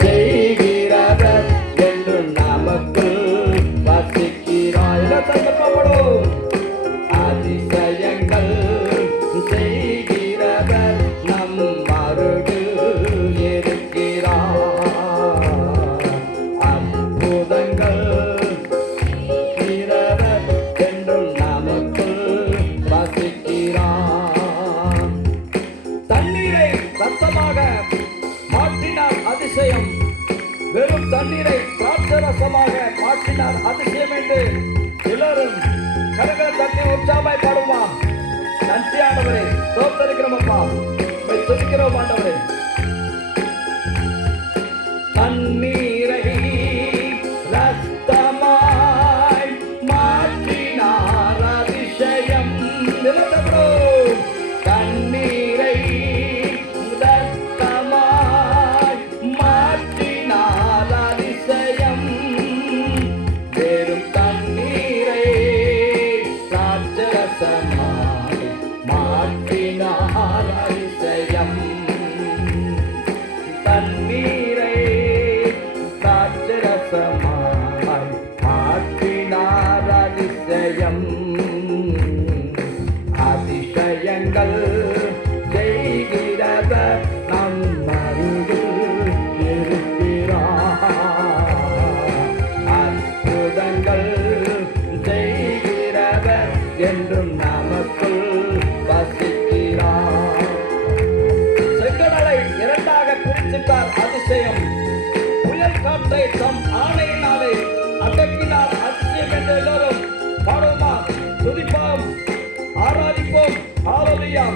செய்கிறவர் என்று நமக்கு வசிக்கிறாய். அதிசயங்கள் செய்கிறவர் நம் அருகில் இருக்கிறார். அற்புதங்கள் செய்கிறவர் என்றும் நமக்கு வசிக்கிறார். தண்ணீரை ரத்தமாக மாற்றினார் அதிசயம், வெறும் தண்ணீரை திராட்சரசமாக மாற்றினார் அதிசயம் என்று எல்லாரும் கரங்களை தட்டி உற்சாகமாய் பாடுமா. நன்றியானவரே, தோத்தரிக்கிறோம் அப்பா, துதிக்கிறோம் ஆண்டவரே. தண்ணீரை ரத்தமாய் மாற்றினார் அதிசயம். தண்ணீரை ரத்தமாய் மாற்றினார் அதிசயம், வெறும் தண்ணீரை திராட்சரசமாய் மாற்றினார் அதிசயம். தண்ணீரை திராட்சரசமாய் மாற்றினார் அதிசயம். அதிசயங்கள் செய்கிறவர் நம் அருகில் இருக்கிறார். அற்புதங்கள் செய்கிறவர் என்றும் நமக்குள் வசிக்கிறார். செங்கடலை இரண்டாக பிரிச்சிட்டார் அதிசயம், புயல் காற்றை தம் ஆணையினாலே அடக்கினார் அதிசயம் என்று எல்லோரும் பாடுவோமா, துதிப்போம், ஆராதிப்போம். ஹல்லேலூயா.